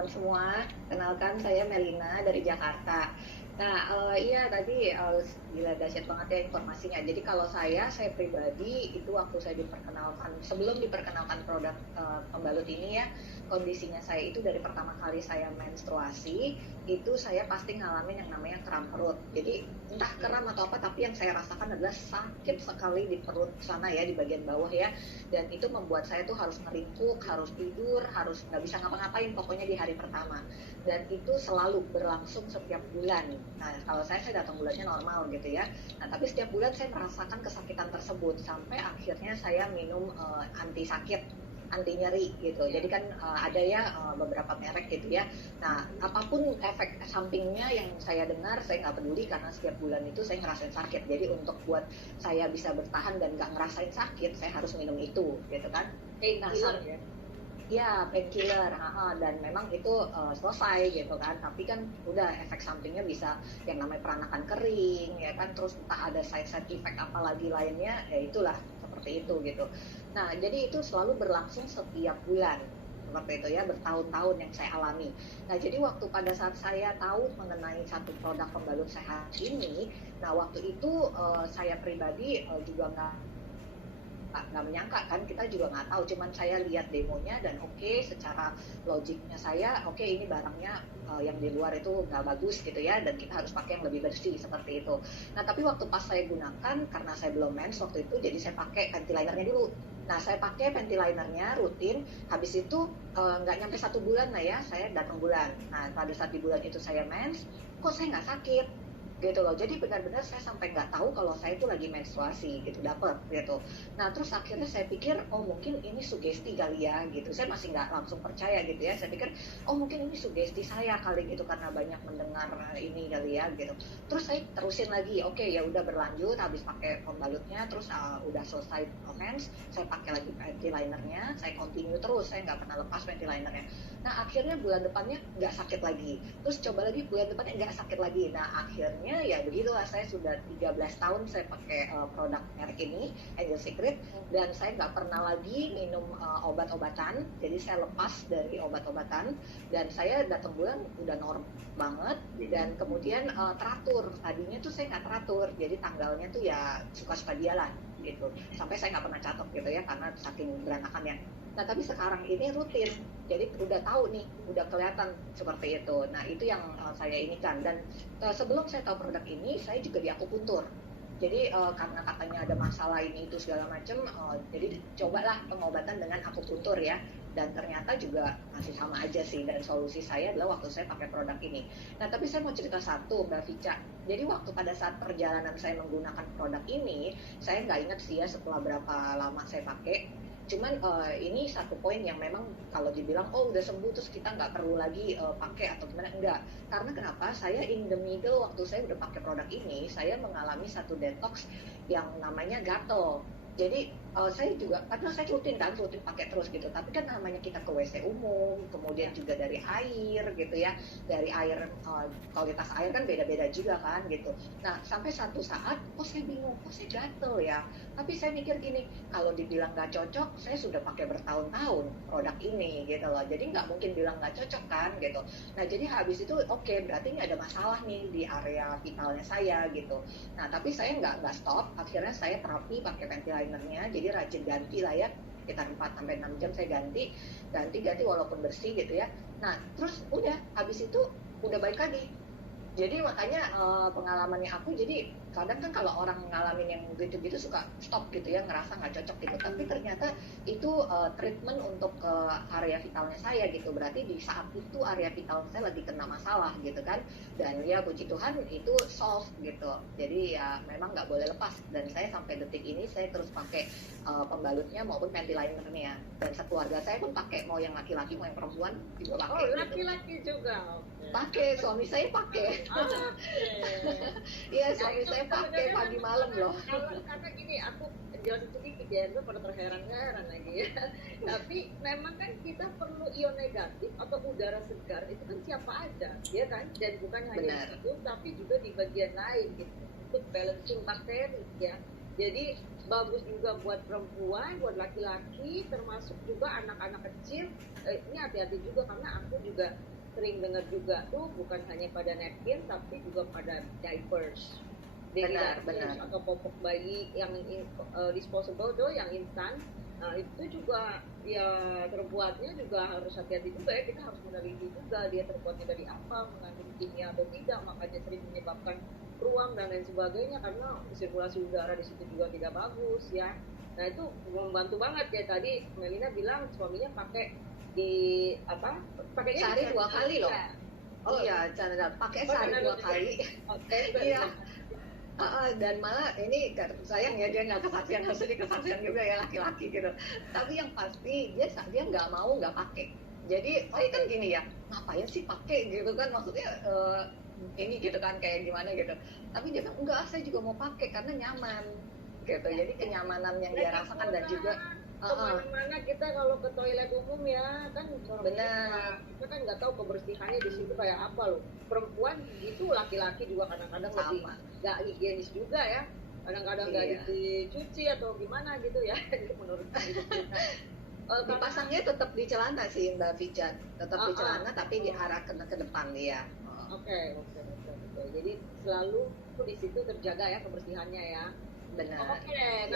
teman-teman semua. Kenalkan saya Melina dari Jakarta. Nah, iya tadi gila dahsyat banget ya informasinya. Jadi kalau saya pribadi itu waktu saya diperkenalkan, sebelum diperkenalkan produk pembalut ini ya, kondisinya saya itu dari pertama kali saya menstruasi, itu saya pasti ngalamin yang namanya kram perut. Jadi entah kram atau apa, tapi yang saya rasakan adalah sakit sekali di perut sana ya, di bagian bawah ya. Dan itu membuat saya tuh harus ngeringkuk, harus tidur, harus nggak bisa ngapa-ngapain pokoknya di hari pertama. Dan itu selalu berlangsung setiap bulan. Nah, kalau saya datang bulannya normal gitu ya. Nah, tapi setiap bulan saya merasakan kesakitan tersebut sampai akhirnya saya minum anti sakit, anti nyeri gitu. Jadi kan ada ya beberapa merek gitu ya. Nah, apapun efek sampingnya yang saya dengar, saya nggak peduli karena setiap bulan itu saya ngerasain sakit. Jadi untuk buat saya bisa bertahan dan nggak ngerasain sakit, saya harus minum itu gitu kan. Nah, Painkiller ya. ya painkiller, dan memang itu selesai gitu kan. Tapi kan udah efek sampingnya bisa yang namanya peranakan kering ya kan, terus entah ada side effect apa lagi lainnya, ya itulah seperti itu gitu. Nah, jadi itu selalu berlangsung setiap bulan seperti itu ya, bertahun-tahun yang saya alami. Nah, jadi waktu pada saat saya tahu mengenai satu produk pembalut sehat ini, nah waktu itu saya pribadi juga nggak menyangka kan, kita juga nggak tahu, cuman saya lihat demonya dan oke, secara logiknya saya oke, ini barangnya yang di luar itu nggak bagus gitu ya, dan kita harus pakai yang lebih bersih seperti itu. Nah, tapi waktu pas saya gunakan, karena saya belum mens waktu itu, jadi saya pakai panty linernya dulu. Nah, saya pakai panty linernya rutin, habis itu nggak nyampe 1 bulan lah ya, saya datang bulan. Nah, pada saat di bulan itu saya mens, kok saya nggak sakit gitu loh. Jadi benar-benar saya sampai nggak tahu kalau saya itu lagi menstruasi gitu, dapet gitu. Nah, terus akhirnya saya pikir, oh mungkin ini sugesti kali ya gitu. Saya masih nggak langsung percaya gitu ya. Saya pikir, oh mungkin ini sugesti saya kali gitu, karena banyak mendengar ini kali ya gitu. Terus saya terusin lagi, oke ya udah berlanjut, habis pakai pembalutnya, terus udah selesai mens, saya pakai lagi panty linernya, saya continue terus, saya nggak pernah lepas panty linernya. Nah, akhirnya bulan depannya nggak sakit lagi. Terus coba lagi bulan depannya nggak sakit lagi. Nah, akhirnya ya begitulah, saya sudah 13 tahun saya pakai produk merek ini, Angel Secret, dan saya nggak pernah lagi minum obat-obatan. Jadi saya lepas dari obat-obatan dan saya datang bulan udah normal banget, dan kemudian teratur. Tadinya tuh saya nggak teratur, jadi tanggalnya tuh ya suka-suka dia lah gitu. Sampai saya nggak pernah catat gitu ya, karena saking berantakannya. Nah, tapi sekarang ini rutin, jadi udah tahu nih, udah kelihatan seperti itu. Nah, itu yang saya inikan. Dan sebelum saya tahu produk ini, saya juga di akupuntur. Jadi karena katanya ada masalah ini itu segala macam, jadi cobalah pengobatan dengan akupuntur ya. Dan ternyata juga masih sama aja sih, dan solusi saya adalah waktu saya pakai produk ini. Nah, tapi saya mau cerita satu, Mbak Vica. Jadi waktu pada saat perjalanan saya menggunakan produk ini, saya nggak ingat sih ya setelah berapa lama saya pakai. Cuman ini satu poin yang memang kalau dibilang oh udah sembuh terus kita nggak perlu lagi pakai atau gimana, enggak. Karena kenapa? Saya in the middle, waktu saya udah pakai produk ini, saya mengalami satu detox yang namanya gatal. Jadi saya juga, padahal saya rutin pakai terus gitu. Tapi kan namanya kita ke WC umum, kemudian juga dari air gitu ya, dari air, kualitas air kan beda-beda juga kan gitu. Nah, sampai satu saat, kok saya bingung, kok saya gatel ya. Tapi saya mikir gini, kalau dibilang nggak cocok, saya sudah pakai bertahun-tahun produk ini gitu loh. Jadi nggak mungkin bilang nggak cocok kan gitu. Nah, jadi habis itu oke, berarti ini ada masalah nih di area vitalnya saya gitu. Nah, tapi saya nggak stop. Akhirnya saya terapi pakai panty linernya, jadi rajin ganti lah ya. Sekitar 4 sampai 6 jam saya ganti walaupun bersih gitu ya. Nah, terus udah habis itu udah baik lagi. Jadi makanya pengalamannya aku, jadi kadang kan kalau orang ngalamin yang gitu-gitu suka stop gitu ya, ngerasa nggak cocok gitu. Tapi ternyata itu treatment untuk area vitalnya saya gitu. Berarti di saat itu area vital saya lagi kena masalah gitu kan. Dan ya puji Tuhan itu solve gitu. Jadi ya memang nggak boleh lepas. Dan saya sampai detik ini saya terus pakai pembalutnya maupun panty linernya. Dan sekeluarga saya pun pakai, mau yang laki-laki mau yang perempuan juga pakai. Oh, Gitu. laki-laki juga. Pakai, suami saya pakai. Iya, suami saya pakai pagi malam loh. Karena gini, aku jelasin sedikit ya, itu pada terheran-heran lagi ya. Tapi memang kan kita perlu ion negatif atau udara segar, itu kan siapa aja, ya kan? Dan bukan hanya Benar. itu, tapi juga di bagian lain gitu, untuk balancing bakteri ya. Jadi bagus juga buat perempuan, buat laki-laki, termasuk juga anak-anak kecil. Ini hati-hati juga karena aku juga sering dengar juga tuh bukan hanya pada napkin tapi juga pada diapers. Baby Benar, diapers benar. atau popok bayi yang disposable tuh yang instan. Nah, itu juga ya terbuatnya juga harus hati-hati juga ya, kita harus meneliti juga dia terbuatnya dari apa, mengandung kimia atau tidak, makanya sering menyebabkan ruam dan lain sebagainya karena sirkulasi udara di situ juga tidak bagus ya. Nah itu membantu banget ya, tadi Melina bilang suaminya pakai di apa, pakainya di Sehari 2 kali loh. ya. Oh iya, Chandra, pakai Oh, sehari karena 2 kali. oke, Iya. Dan malah ini sayang ya dia nggak kesaksian, harusnya kesaksian juga ya laki-laki gitu. Tapi yang pasti dia nggak mau nggak pakai. Jadi saya kan gini ya, ngapain sih pakai gitu kan, maksudnya ini gitu kan kayak gimana gitu. Tapi dia bilang enggak, saya juga mau pakai karena nyaman gitu. Jadi kenyamanan yang dia rasakan dan juga kemana-mana kita kalau ke toilet umum ya kan benar, kita kan nggak tahu kebersihannya di situ kayak apa loh. Perempuan itu, laki-laki juga kadang-kadang lebih sama. nggak higienis juga ya, kadang-kadang nggak Iya. dicuci atau gimana gitu ya. Jadi menurut hidup kita Dipasangnya tetap di celana sih Mbak Vican, tetap di celana tapi diarah ke depan dia. Oke. Jadi selalu di situ terjaga ya kebersihannya ya. Benar. Oke.